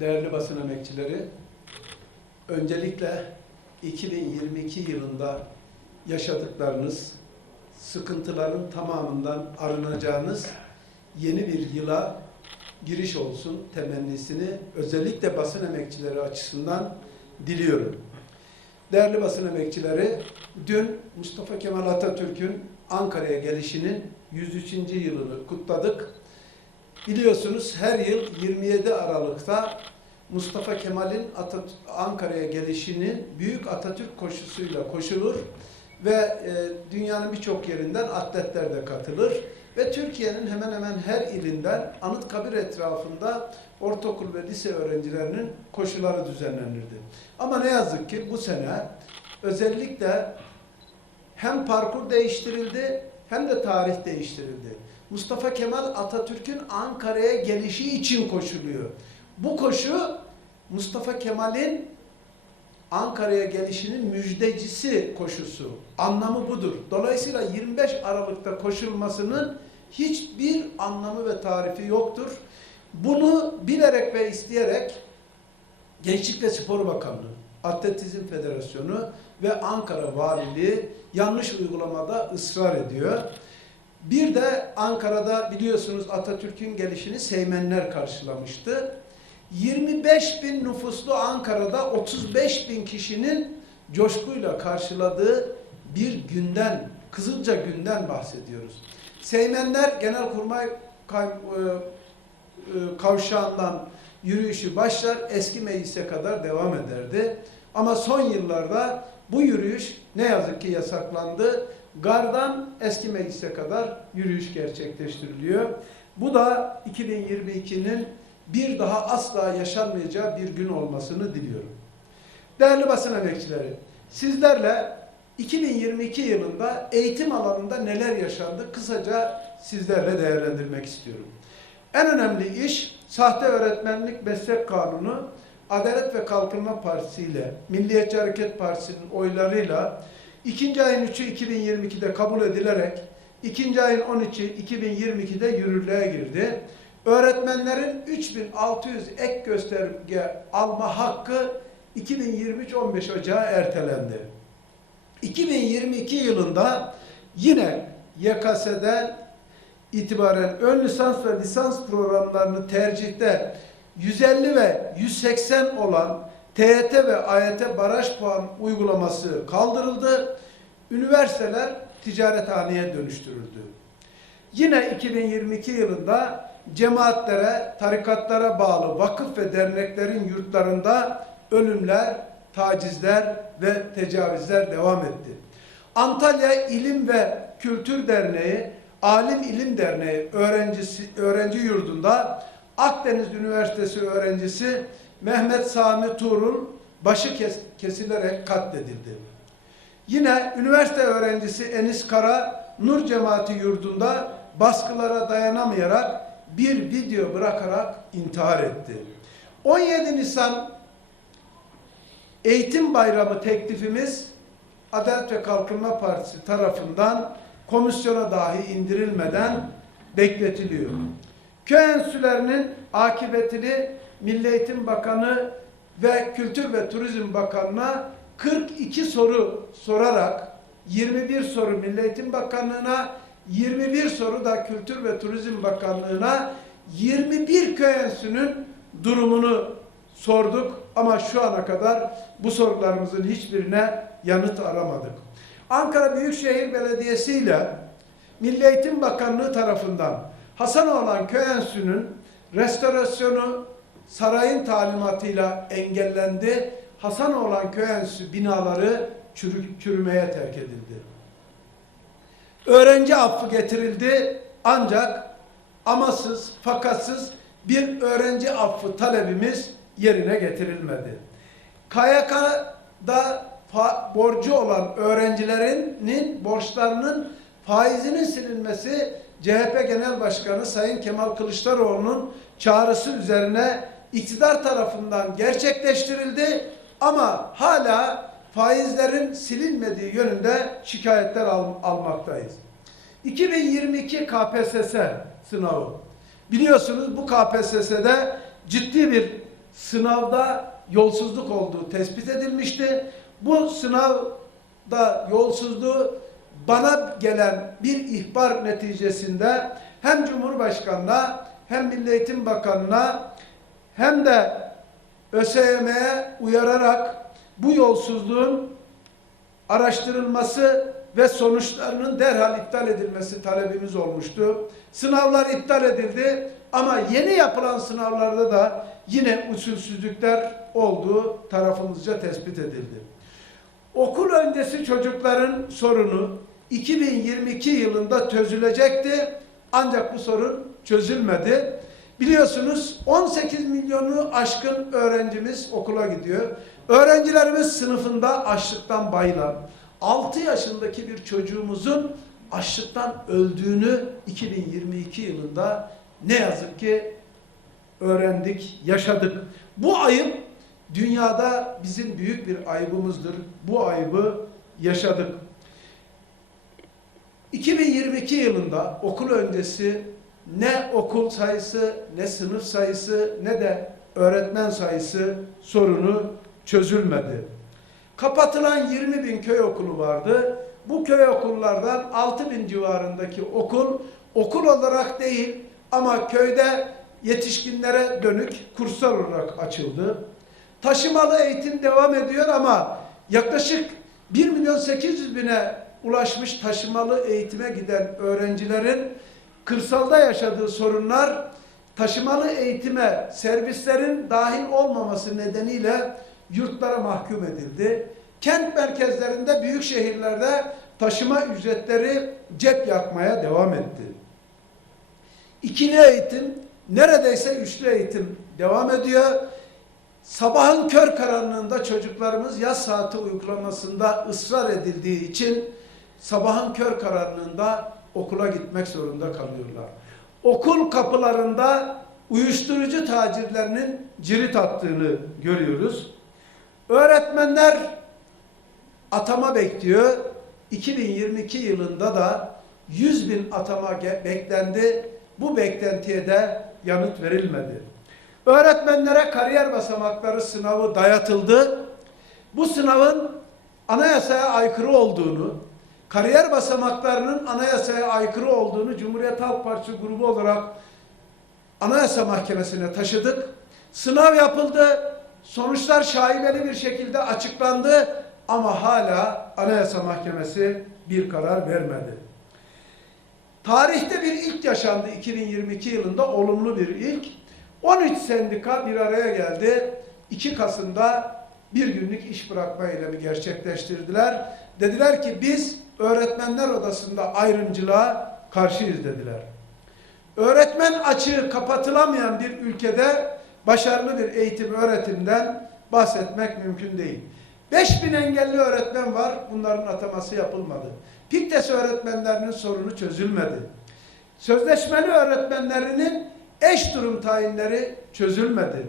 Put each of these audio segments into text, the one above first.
değerli basın emekçileri, öncelikle 2022 yılında yaşadıklarınız, sıkıntıların tamamından arınacağınız yeni bir yıla giriş olsun temennisini özellikle basın emekçileri açısından diliyorum. Değerli basın emekçileri, dün Mustafa Kemal Atatürk'ün Ankara'ya gelişinin 103. yılını kutladık. Biliyorsunuz her yıl 27 Aralık'ta Mustafa Kemal'in Ankara'ya gelişinin büyük Atatürk koşusuyla koşulur ve e, dünyanın birçok yerinden atletler de katılır ve Türkiye'nin hemen hemen her ilinden Anıtkabir etrafında ortaokul ve lise öğrencilerinin koşuları düzenlenirdi. Ama ne yazık ki bu sene özellikle hem parkur değiştirildi hem de tarih değiştirildi. Mustafa Kemal Atatürk'ün Ankara'ya gelişi için koşuluyor. Bu koşu Mustafa Kemal'in Ankara'ya gelişinin müjdecisi koşusu. Anlamı budur. Dolayısıyla 25 Aralık'ta koşulmasının hiçbir anlamı ve tarifi yoktur. Bunu bilerek ve isteyerek Gençlik ve Spor Bakanlığı, Atletizm Federasyonu ve Ankara Valiliği yanlış uygulamada ısrar ediyor. Bir de Ankara'da biliyorsunuz Atatürk'ün gelişini Seymenler karşılamıştı. 25 bin nüfuslu Ankara'da 35 bin kişinin coşkuyla karşıladığı bir günden, Kızılca günden bahsediyoruz. Seymenler Genelkurmay e, e, kavşağından yürüyüşü başlar, eski meclise kadar devam ederdi. Ama son yıllarda bu yürüyüş ne yazık ki yasaklandı. Gardan eski meclise kadar yürüyüş gerçekleştiriliyor. Bu da 2022'nin bir daha asla yaşanmayacağı bir gün olmasını diliyorum. Değerli basın emekçileri, sizlerle 2022 yılında eğitim alanında neler yaşandı kısaca sizlerle değerlendirmek istiyorum. En önemli iş sahte öğretmenlik meslek kanunu Adalet ve Kalkınma Partisi ile Milliyetçi Hareket Partisi'nin oylarıyla ikinci ayın 3'ü 2022'de kabul edilerek ikinci ayın 13'ü 2022'de yürürlüğe girdi. Öğretmenlerin 3600 ek gösterge alma hakkı 2023-15 Ocağı ertelendi. 2022 yılında yine YKS'den itibaren ön lisans ve lisans programlarını tercihte 150 ve 180 olan TYT ve AYT baraj puan uygulaması kaldırıldı. Üniversiteler ticarethaneye dönüştürüldü. Yine 2022 yılında cemaatlere, tarikatlara bağlı vakıf ve derneklerin yurtlarında ölümler, tacizler ve tecavüzler devam etti. Antalya İlim ve Kültür Derneği, Alim İlim Derneği öğrencisi, öğrenci yurdunda Akdeniz Üniversitesi öğrencisi Mehmet Sami Tuğrul başı kes- kesilerek katledildi. Yine üniversite öğrencisi Enis Kara Nur Cemaati yurdunda baskılara dayanamayarak bir video bırakarak intihar etti. 17 Nisan Eğitim Bayramı teklifimiz Adalet ve Kalkınma Partisi tarafından komisyona dahi indirilmeden bekletiliyor. Köy enstitülerinin akıbetini Milli Eğitim Bakanı ve Kültür ve Turizm Bakanı'na 42 soru sorarak 21 soru Milli Eğitim Bakanlığı'na 21 soru da Kültür ve Turizm Bakanlığı'na 21 köy enstitüsünün durumunu sorduk ama şu ana kadar bu sorularımızın hiçbirine yanıt aramadık. Ankara Büyükşehir Belediyesi ile Milli Eğitim Bakanlığı tarafından Hasanoğlan Köy Enstitüsü'nün restorasyonu sarayın talimatıyla engellendi. Hasanoğlan Köy Enstitüsü binaları çürü, çürümeye terk edildi. Öğrenci affı getirildi ancak amasız, fakatsız bir öğrenci affı talebimiz yerine getirilmedi. KYK'da borcu olan öğrencilerinin borçlarının faizinin silinmesi CHP Genel Başkanı Sayın Kemal Kılıçdaroğlu'nun çağrısı üzerine iktidar tarafından gerçekleştirildi ama hala faizlerin silinmediği yönünde şikayetler al- almaktayız. 2022 KPSS sınavı. Biliyorsunuz bu KPSS'de ciddi bir sınavda yolsuzluk olduğu tespit edilmişti. Bu sınavda yolsuzluğu bana gelen bir ihbar neticesinde hem Cumhurbaşkanı'na hem Milli Eğitim Bakanı'na hem de ÖSYM'ye uyararak bu yolsuzluğun araştırılması ve sonuçlarının derhal iptal edilmesi talebimiz olmuştu. Sınavlar iptal edildi ama yeni yapılan sınavlarda da yine usulsüzlükler olduğu tarafımızca tespit edildi. Okul öncesi çocukların sorunu 2022 yılında çözülecekti ancak bu sorun çözülmedi. Biliyorsunuz 18 milyonu aşkın öğrencimiz okula gidiyor. Öğrencilerimiz sınıfında açlıktan bayılan, 6 yaşındaki bir çocuğumuzun açlıktan öldüğünü 2022 yılında ne yazık ki öğrendik, yaşadık. Bu ayıp dünyada bizim büyük bir ayıbımızdır. Bu ayıbı yaşadık. 2022 yılında okul öncesi ne okul sayısı, ne sınıf sayısı, ne de öğretmen sayısı sorunu çözülmedi. Kapatılan 20 bin köy okulu vardı. Bu köy okullardan 6 bin civarındaki okul, okul olarak değil ama köyde yetişkinlere dönük kurslar olarak açıldı. Taşımalı eğitim devam ediyor ama yaklaşık 1 milyon 800 bine ulaşmış taşımalı eğitime giden öğrencilerin kırsalda yaşadığı sorunlar taşımalı eğitime servislerin dahil olmaması nedeniyle yurtlara mahkum edildi. Kent merkezlerinde büyük şehirlerde taşıma ücretleri cep yakmaya devam etti. İkili eğitim neredeyse üçlü eğitim devam ediyor. Sabahın kör karanlığında çocuklarımız yaz saati uygulamasında ısrar edildiği için sabahın kör karanlığında okula gitmek zorunda kalıyorlar. Okul kapılarında uyuşturucu tacirlerinin cirit attığını görüyoruz. Öğretmenler atama bekliyor. 2022 yılında da 100 bin atama beklendi. Bu beklentiye de yanıt verilmedi. Öğretmenlere kariyer basamakları sınavı dayatıldı. Bu sınavın anayasaya aykırı olduğunu, kariyer basamaklarının anayasaya aykırı olduğunu Cumhuriyet Halk Partisi grubu olarak Anayasa Mahkemesi'ne taşıdık. Sınav yapıldı. Sonuçlar şaibeli bir şekilde açıklandı ama hala Anayasa Mahkemesi bir karar vermedi. Tarihte bir ilk yaşandı 2022 yılında olumlu bir ilk. 13 sendika bir araya geldi. 2 Kasım'da bir günlük iş bırakma eylemi gerçekleştirdiler. Dediler ki biz öğretmenler odasında ayrımcılığa karşıyız dediler. Öğretmen açığı kapatılamayan bir ülkede başarılı bir eğitim öğretimden bahsetmek mümkün değil. 5000 engelli öğretmen var. Bunların ataması yapılmadı. Piktes öğretmenlerinin sorunu çözülmedi. Sözleşmeli öğretmenlerinin eş durum tayinleri çözülmedi.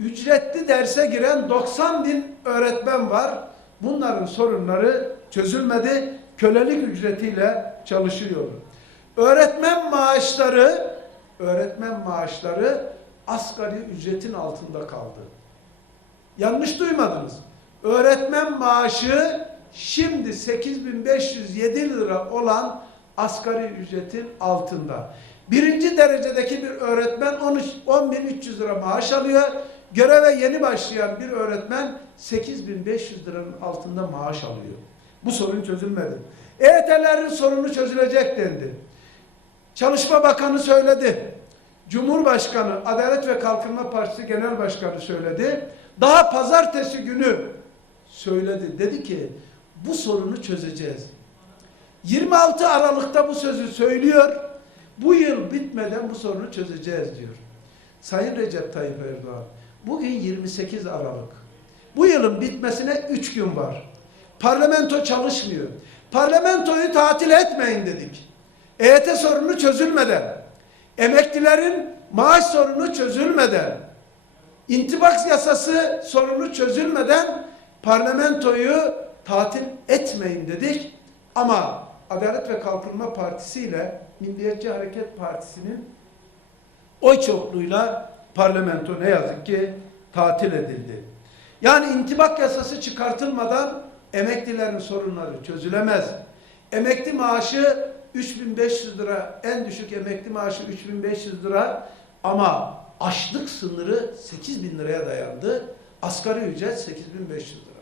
Ücretli derse giren 90 bin öğretmen var. Bunların sorunları çözülmedi. Kölelik ücretiyle çalışıyor. Öğretmen maaşları öğretmen maaşları asgari ücretin altında kaldı. Yanlış duymadınız. Öğretmen maaşı şimdi 8507 lira olan asgari ücretin altında. Birinci derecedeki bir öğretmen 10.300 lira maaş alıyor. Göreve yeni başlayan bir öğretmen 8500 liranın altında maaş alıyor. Bu sorun çözülmedi. EYT'lerin sorunu çözülecek dendi. Çalışma Bakanı söyledi. Cumhurbaşkanı, Adalet ve Kalkınma Partisi Genel Başkanı söyledi. Daha pazartesi günü söyledi. Dedi ki bu sorunu çözeceğiz. 26 Aralık'ta bu sözü söylüyor. Bu yıl bitmeden bu sorunu çözeceğiz diyor. Sayın Recep Tayyip Erdoğan, bugün 28 Aralık. Bu yılın bitmesine 3 gün var. Parlamento çalışmıyor. Parlamentoyu tatil etmeyin dedik. EYT sorunu çözülmeden, emeklilerin maaş sorunu çözülmeden, intibak yasası sorunu çözülmeden parlamentoyu tatil etmeyin dedik. Ama Adalet ve Kalkınma Partisi ile Milliyetçi Hareket Partisi'nin oy çokluğuyla parlamento ne yazık ki tatil edildi. Yani intibak yasası çıkartılmadan emeklilerin sorunları çözülemez. Emekli maaşı 3500 lira, en düşük emekli maaşı 3500 lira ama açlık sınırı 8000 liraya dayandı. Asgari ücret 8500 lira.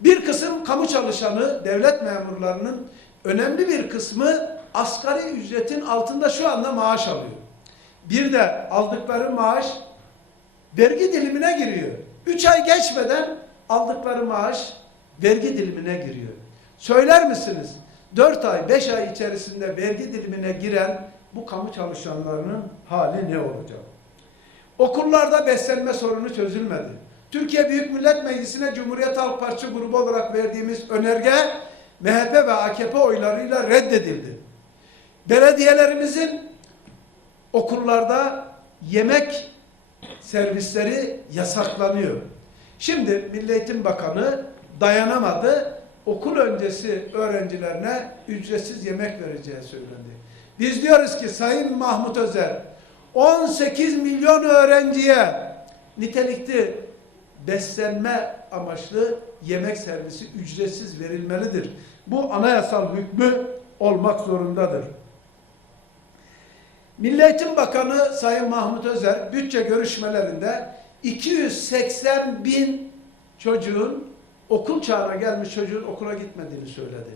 Bir kısım kamu çalışanı, devlet memurlarının önemli bir kısmı asgari ücretin altında şu anda maaş alıyor. Bir de aldıkları maaş vergi dilimine giriyor. Üç ay geçmeden aldıkları maaş vergi dilimine giriyor. Söyler misiniz? Dört ay, beş ay içerisinde vergi dilimine giren bu kamu çalışanlarının hali ne olacak? Okullarda beslenme sorunu çözülmedi. Türkiye Büyük Millet Meclisi'ne Cumhuriyet Halk Partisi grubu olarak verdiğimiz önerge MHP ve AKP oylarıyla reddedildi. Belediyelerimizin okullarda yemek servisleri yasaklanıyor. Şimdi Milli Eğitim Bakanı dayanamadı. Okul öncesi öğrencilerine ücretsiz yemek vereceği söylendi. Biz diyoruz ki Sayın Mahmut Özer 18 milyon öğrenciye nitelikli beslenme amaçlı yemek servisi ücretsiz verilmelidir. Bu anayasal hükmü olmak zorundadır. Milli Eğitim Bakanı Sayın Mahmut Özer bütçe görüşmelerinde 280 bin çocuğun okul çağına gelmiş çocuğun okula gitmediğini söyledi.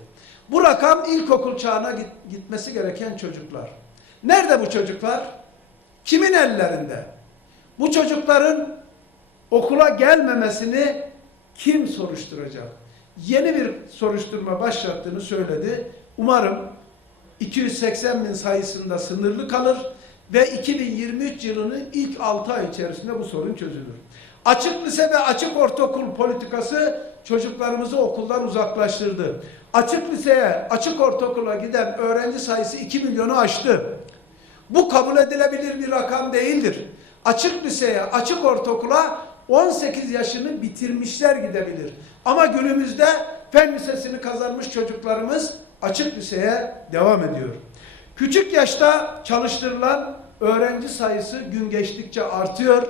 Bu rakam ilkokul çağına git- gitmesi gereken çocuklar. Nerede bu çocuklar? Kimin ellerinde? Bu çocukların okula gelmemesini kim soruşturacak? Yeni bir soruşturma başlattığını söyledi. Umarım 280 bin sayısında sınırlı kalır ve 2023 yılının ilk 6 ay içerisinde bu sorun çözülür. Açık lise ve açık ortaokul politikası çocuklarımızı okuldan uzaklaştırdı. Açık liseye, açık ortaokula giden öğrenci sayısı 2 milyonu aştı. Bu kabul edilebilir bir rakam değildir. Açık liseye, açık ortaokula 18 yaşını bitirmişler gidebilir. Ama günümüzde fen lisesini kazanmış çocuklarımız açık liseye devam ediyor. Küçük yaşta çalıştırılan öğrenci sayısı gün geçtikçe artıyor.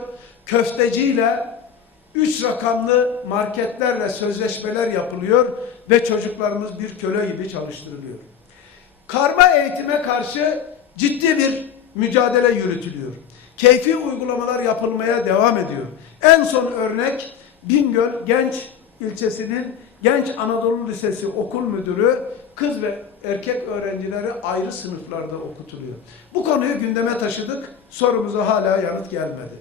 Köfteciyle üç rakamlı marketlerle sözleşmeler yapılıyor ve çocuklarımız bir köle gibi çalıştırılıyor. Karma eğitime karşı ciddi bir mücadele yürütülüyor. Keyfi uygulamalar yapılmaya devam ediyor. En son örnek Bingöl Genç ilçesinin Genç Anadolu Lisesi okul müdürü kız ve erkek öğrencileri ayrı sınıflarda okutuluyor. Bu konuyu gündeme taşıdık. Sorumuza hala yanıt gelmedi.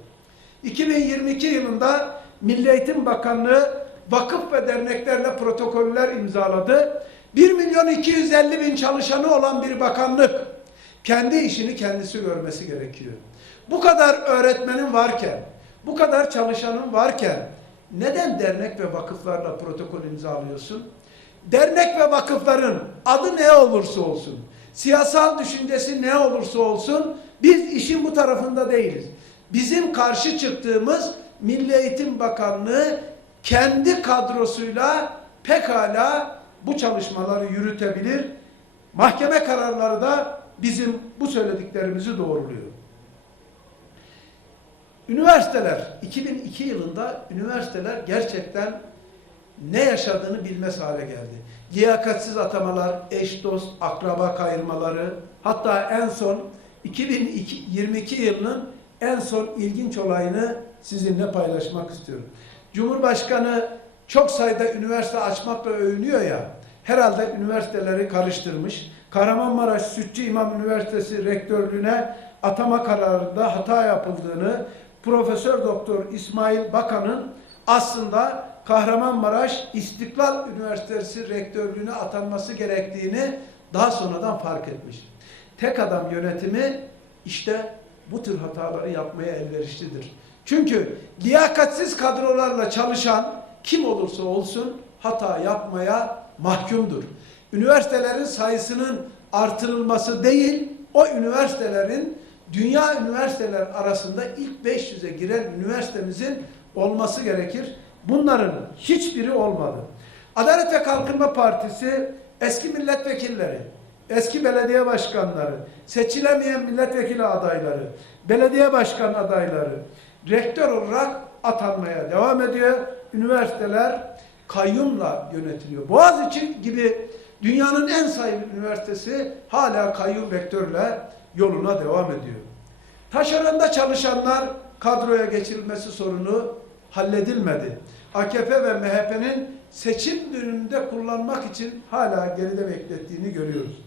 2022 yılında Milli Eğitim Bakanlığı vakıf ve derneklerle protokoller imzaladı. 1 milyon 250 bin çalışanı olan bir bakanlık kendi işini kendisi görmesi gerekiyor. Bu kadar öğretmenin varken, bu kadar çalışanın varken neden dernek ve vakıflarla protokol imzalıyorsun? Dernek ve vakıfların adı ne olursa olsun, siyasal düşüncesi ne olursa olsun biz işin bu tarafında değiliz. Bizim karşı çıktığımız Milli Eğitim Bakanlığı kendi kadrosuyla pekala bu çalışmaları yürütebilir. Mahkeme kararları da bizim bu söylediklerimizi doğruluyor. Üniversiteler 2002 yılında üniversiteler gerçekten ne yaşadığını bilmez hale geldi. Liyakatsiz atamalar, eş dost, akraba kayırmaları, hatta en son 2022 yılının en son ilginç olayını sizinle paylaşmak istiyorum. Cumhurbaşkanı çok sayıda üniversite açmakla övünüyor ya, herhalde üniversiteleri karıştırmış. Kahramanmaraş Sütçü İmam Üniversitesi rektörlüğüne atama kararında hata yapıldığını, Profesör Doktor İsmail Bakan'ın aslında Kahramanmaraş İstiklal Üniversitesi rektörlüğüne atanması gerektiğini daha sonradan fark etmiş. Tek adam yönetimi işte bu tür hataları yapmaya elverişlidir. Çünkü liyakatsiz kadrolarla çalışan kim olursa olsun hata yapmaya mahkumdur. Üniversitelerin sayısının artırılması değil, o üniversitelerin dünya üniversiteler arasında ilk 500'e giren üniversitemizin olması gerekir. Bunların hiçbiri olmadı. Adalet ve Kalkınma Partisi eski milletvekilleri, eski belediye başkanları, seçilemeyen milletvekili adayları, belediye başkan adayları rektör olarak atanmaya devam ediyor. Üniversiteler kayyumla yönetiliyor. Boğaziçi gibi dünyanın en sayılı üniversitesi hala kayyum rektörle yoluna devam ediyor. Taşeronda çalışanlar kadroya geçirilmesi sorunu halledilmedi. AKP ve MHP'nin seçim dönümünde kullanmak için hala geride beklettiğini görüyoruz.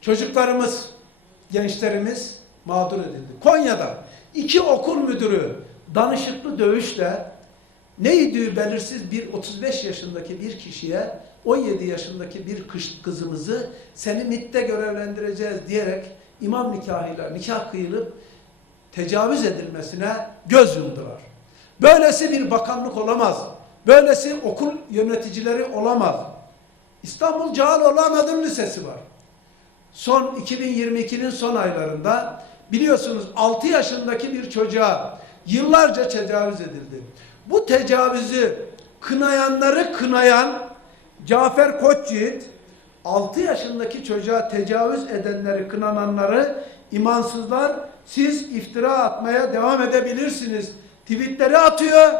Çocuklarımız, gençlerimiz mağdur edildi. Konya'da iki okul müdürü danışıklı dövüşle neydi belirsiz bir 35 yaşındaki bir kişiye 17 yaşındaki bir kız- kızımızı seni MİT'te görevlendireceğiz diyerek imam nikahıyla nikah kıyılıp tecavüz edilmesine göz yumdular. Böylesi bir bakanlık olamaz. Böylesi okul yöneticileri olamaz. İstanbul Cağaloğlu Anadolu Lisesi var. Son 2022'nin son aylarında biliyorsunuz 6 yaşındaki bir çocuğa yıllarca tecavüz edildi. Bu tecavüzü kınayanları kınayan Cafer Koçyiğit 6 yaşındaki çocuğa tecavüz edenleri kınananları imansızlar siz iftira atmaya devam edebilirsiniz. Tweetleri atıyor.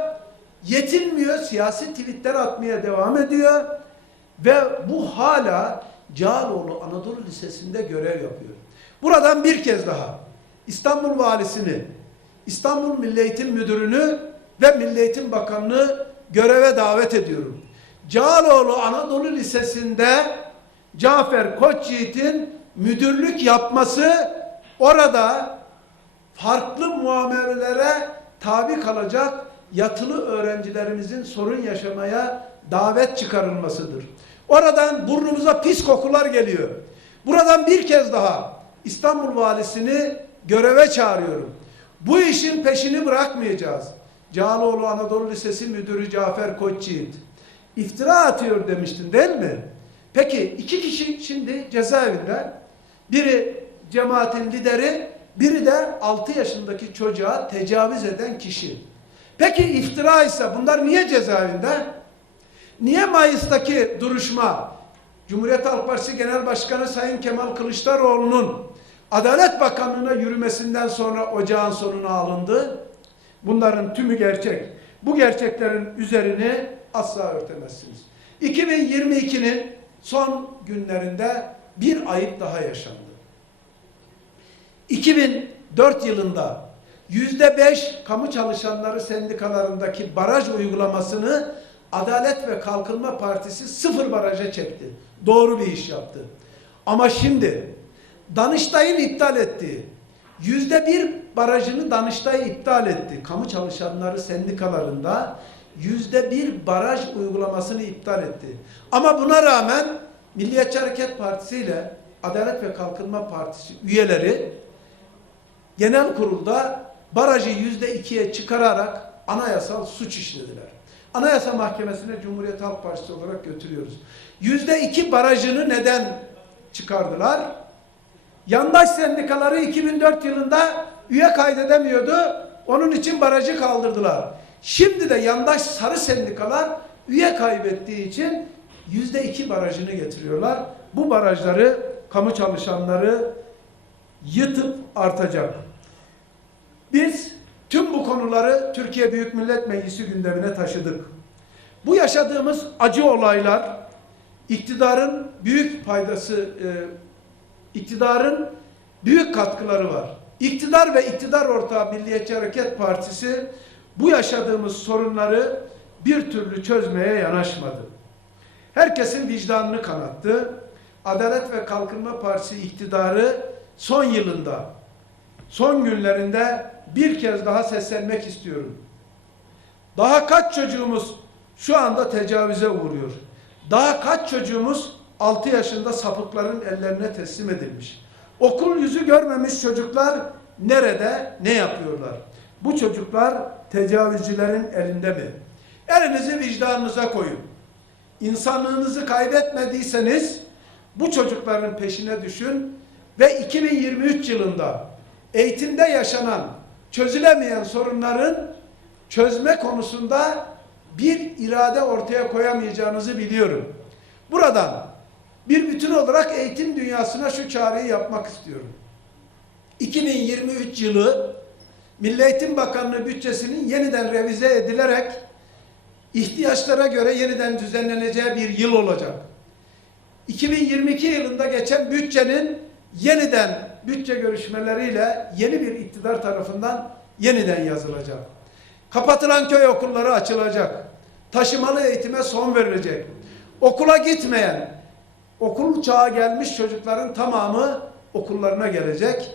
Yetinmiyor. Siyasi tweetler atmaya devam ediyor. Ve bu hala Cağaloğlu Anadolu Lisesi'nde görev yapıyor. Buradan bir kez daha İstanbul Valisi'ni, İstanbul Milli Eğitim Müdürünü ve Milli Eğitim Bakanlığı göreve davet ediyorum. Cağaloğlu Anadolu Lisesi'nde Cafer Koçyiğit'in müdürlük yapması orada farklı muamelelere tabi kalacak yatılı öğrencilerimizin sorun yaşamaya davet çıkarılmasıdır. Oradan burnumuza pis kokular geliyor. Buradan bir kez daha İstanbul Valisi'ni göreve çağırıyorum. Bu işin peşini bırakmayacağız. Cağaloğlu Anadolu Lisesi Müdürü Cafer Koçyiğit iftira atıyor demiştin değil mi? Peki iki kişi şimdi cezaevinde. Biri cemaatin lideri, biri de 6 yaşındaki çocuğa tecavüz eden kişi. Peki iftira ise bunlar niye cezaevinde? Niye Mayıs'taki duruşma Cumhuriyet Halk Partisi Genel Başkanı Sayın Kemal Kılıçdaroğlu'nun Adalet Bakanlığı'na yürümesinden sonra ocağın sonuna alındı? Bunların tümü gerçek. Bu gerçeklerin üzerini asla örtemezsiniz. 2022'nin son günlerinde bir ayıp daha yaşandı. 2004 yılında yüzde beş kamu çalışanları sendikalarındaki baraj uygulamasını Adalet ve Kalkınma Partisi sıfır baraja çekti. Doğru bir iş yaptı. Ama şimdi Danıştay'ın iptal ettiği yüzde bir barajını Danıştay iptal etti. Kamu çalışanları sendikalarında yüzde bir baraj uygulamasını iptal etti. Ama buna rağmen Milliyetçi Hareket Partisi ile Adalet ve Kalkınma Partisi üyeleri genel kurulda barajı yüzde ikiye çıkararak anayasal suç işlediler. Anayasa Mahkemesi'ne Cumhuriyet Halk Partisi olarak götürüyoruz. Yüzde iki barajını neden çıkardılar? Yandaş sendikaları 2004 yılında üye kaydedemiyordu. Onun için barajı kaldırdılar. Şimdi de yandaş sarı sendikalar üye kaybettiği için yüzde iki barajını getiriyorlar. Bu barajları kamu çalışanları yıtıp artacak. Biz tüm bu konuları Türkiye Büyük Millet Meclisi gündemine taşıdık. Bu yaşadığımız acı olaylar iktidarın büyük paydası, e, iktidarın büyük katkıları var. İktidar ve iktidar ortağı Milliyetçi Hareket Partisi bu yaşadığımız sorunları bir türlü çözmeye yanaşmadı. Herkesin vicdanını kanattı. Adalet ve Kalkınma Partisi iktidarı son yılında, son günlerinde bir kez daha seslenmek istiyorum. Daha kaç çocuğumuz şu anda tecavüze uğruyor? Daha kaç çocuğumuz 6 yaşında sapıkların ellerine teslim edilmiş? Okul yüzü görmemiş çocuklar nerede, ne yapıyorlar? Bu çocuklar tecavüzcülerin elinde mi? Elinizi vicdanınıza koyun. İnsanlığınızı kaybetmediyseniz bu çocukların peşine düşün ve 2023 yılında eğitimde yaşanan çözülemeyen sorunların çözme konusunda bir irade ortaya koyamayacağınızı biliyorum. Buradan bir bütün olarak eğitim dünyasına şu çağrıyı yapmak istiyorum. 2023 yılı Milli Eğitim Bakanlığı bütçesinin yeniden revize edilerek ihtiyaçlara göre yeniden düzenleneceği bir yıl olacak. 2022 yılında geçen bütçenin yeniden bütçe görüşmeleriyle yeni bir iktidar tarafından yeniden yazılacak. Kapatılan köy okulları açılacak. Taşımalı eğitime son verilecek. Okula gitmeyen, okul çağı gelmiş çocukların tamamı okullarına gelecek.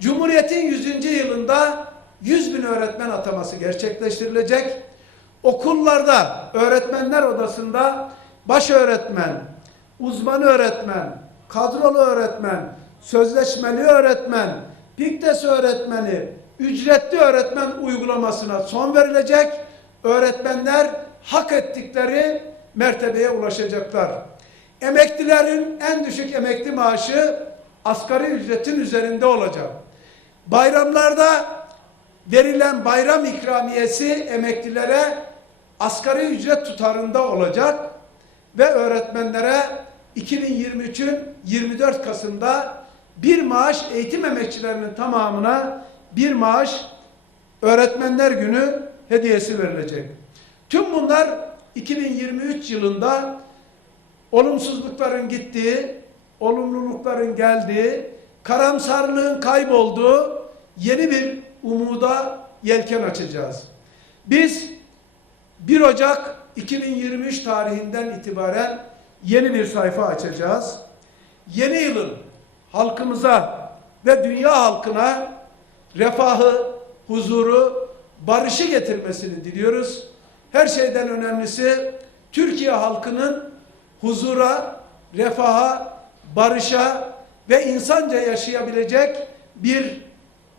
Cumhuriyet'in 100. yılında 100 bin öğretmen ataması gerçekleştirilecek. Okullarda, öğretmenler odasında baş öğretmen, uzman öğretmen, kadrolu öğretmen, sözleşmeli öğretmen, PİKTES öğretmeni, ücretli öğretmen uygulamasına son verilecek. Öğretmenler hak ettikleri mertebeye ulaşacaklar. Emeklilerin en düşük emekli maaşı asgari ücretin üzerinde olacak. Bayramlarda verilen bayram ikramiyesi emeklilere asgari ücret tutarında olacak ve öğretmenlere 2023'ün 24 Kasım'da bir maaş eğitim emekçilerinin tamamına bir maaş öğretmenler günü hediyesi verilecek. Tüm bunlar 2023 yılında olumsuzlukların gittiği, olumlulukların geldiği, karamsarlığın kaybolduğu yeni bir umuda yelken açacağız. Biz 1 Ocak 2023 tarihinden itibaren yeni bir sayfa açacağız. Yeni yılın halkımıza ve dünya halkına refahı, huzuru, barışı getirmesini diliyoruz. Her şeyden önemlisi Türkiye halkının huzura, refaha, barışa ve insanca yaşayabilecek bir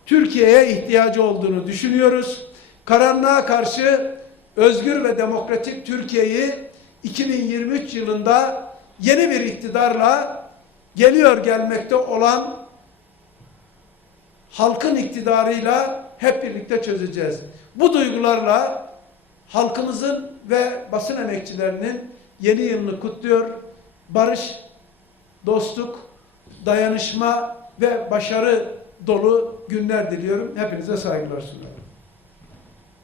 Türkiye'ye ihtiyacı olduğunu düşünüyoruz. Karanlığa karşı özgür ve demokratik Türkiye'yi 2023 yılında yeni bir iktidarla geliyor gelmekte olan halkın iktidarıyla hep birlikte çözeceğiz. Bu duygularla halkımızın ve basın emekçilerinin yeni yılını kutluyor. Barış, dostluk, dayanışma ve başarı dolu günler diliyorum. Hepinize saygılar sunuyorum.